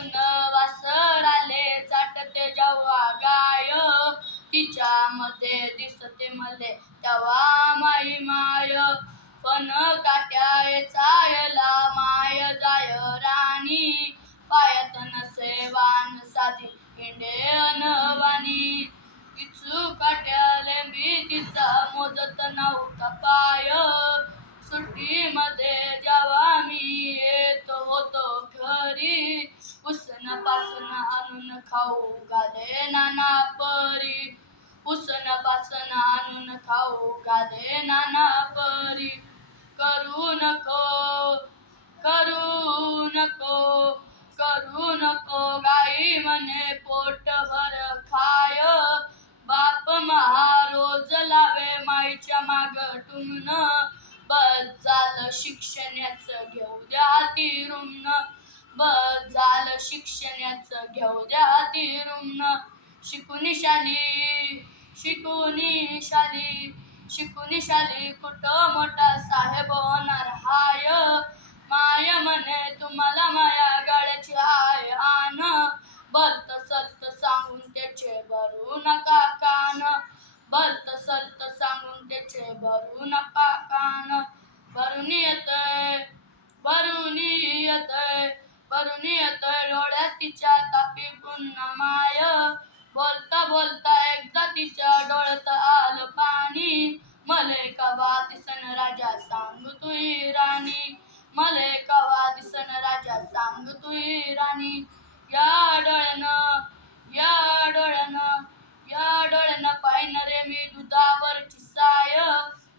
वरून वासर आले चाटते जेव्हा गाय, तिच्यामध्ये दिसते मले तेव्हा माई माय. पण काट्याये चायला माय जाय राणी, पायात नसे वान साधी हिंडे अनवाणी. इचू काट्याले मी तिचा मोजत नव्हता पाय, सुट्टीमध्ये जेव्हा मी येत होतो घरी, उसन पासन आणून खाऊ घाले नाना परी, उसन पासन आणून खाऊ घाले नाना परी. करू नको करू नको करू नको गाई म्हणे पोटभर खाय, बाप महारोज लावे माईच्या माग टुमन, बस झालं शिक्षणाचं घेऊ द्या हाती रुमन, बस झालं शिक्षणाचं घेऊ द्या हाती रुमन. शिकून शाली कुठं मोठा साहेब होणार हाय, माय म्हणे तुम्हाला माया गाड्याची हाय आन, भलत सलत सांगून त्याचे भरू नका कान, भलत सलत सांगून त्याचे भरू नका कान. भरून येतय डोळ्यात तिच्या तापी पुन्हा माय, बोलता बोलता एकदा तिच्या डोळ्यात आलं पाणी, मले कवा दिसन राजा सांग तुई राणी, मले कवा दिसन राजा सांग तुई राणी. या डोळ्यानं पाहिन रे मी दुधावरची साय,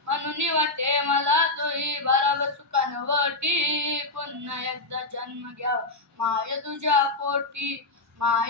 म्हणून वाटे मला तुई भराव सुखान वटी, पुन्हा एकदा जन्म घ्यावा माय तुझ्या पोटी. माय